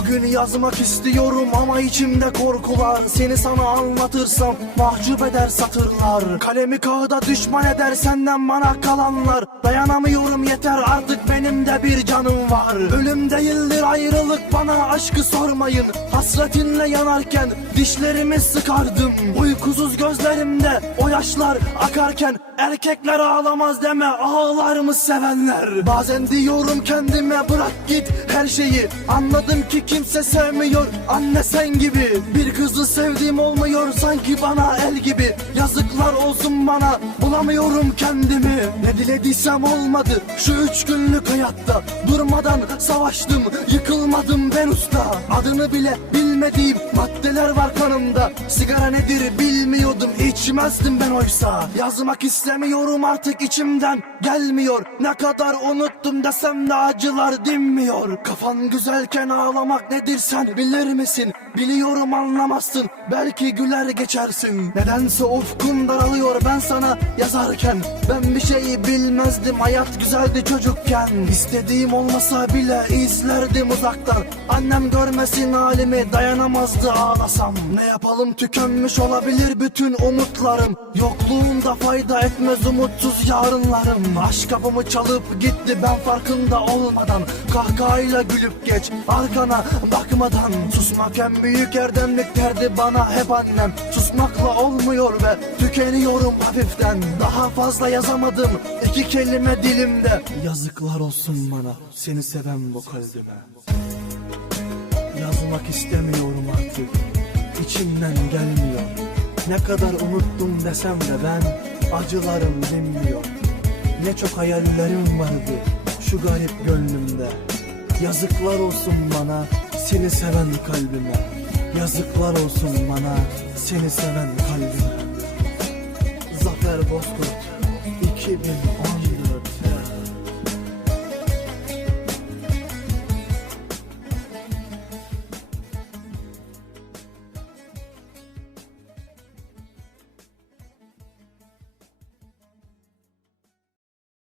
Bugün yazmak istiyorum ama içimde korkular. Seni sana anlatırsam mahcup eder satırlar. Kalemi kağıda düşman eder senden bana kalanlar. Dayanamıyorum yeter artık benim de bir canım var. Ölüm değildir ayrılık bana aşkı sormayın. Hasretinle yanarken dişlerimi sıkardım. Uykusuz gözlerimde o yaşlar akarken Erkekler ağlamaz deme ağlar mı sevenler? Bazen diyorum kendime bırak git her şeyi. Anladım ki kimse sevmiyor anne sen gibi. Bir kızı sevdiğim olmuyor sanki bana el gibi. Yazıklar olsun bana bulamıyorum kendimi. Ne dilediysem olmadı şu üç günlük hayatta Durmadan savaştım yıkılmadım ben usta. Adını bile bilmediğim maddeler var kanımda. Sigara nedir bilmiyordum içmezdim ben oysa. Yazmak istemiyorum artık içimden gelmiyor. Ne kadar unuttum desem de acılar dinmiyor. Kafan güzelken ağlamak nedir sen bilir misin? Biliyorum anlamazsın. Belki güler geçersin. Nedense ufkum daralıyor ben sana yazarken. Ben bir şeyi bilmezdim. Hayat güzeldi çocukken. İstediğim olmasa bile izlerdim uzaktan. Annem görmesin halimi dayanamazdı ağlasam. Ne yapalım tükenmiş olabilir bütün umutlarım. Yokluğunda fayda etmez umutsuz yarınlarım Aşk kapımı çalıp gitti ben farkında olmadan Kahkahayla gülüp geç arkana bakmadan. Susmak en büyük erdemlik derdi bana hep annem. Susmakla olmuyor ve tükeniyorum hafiften. Daha fazla yazamadım iki kelime dilimde. Yazıklar olsun bana seni seven bu kalbime. Yazmak istemiyorum artık içimden gelmiyor. Ne kadar unuttum desem de ben acılarım dinmiyor Ne çok hayallerim vardı şu garip gönlümde. Yazıklar olsun bana seni seven kalbime. Yazıklar olsun bana seni seven kalbime. Zafer Bozkurt 2010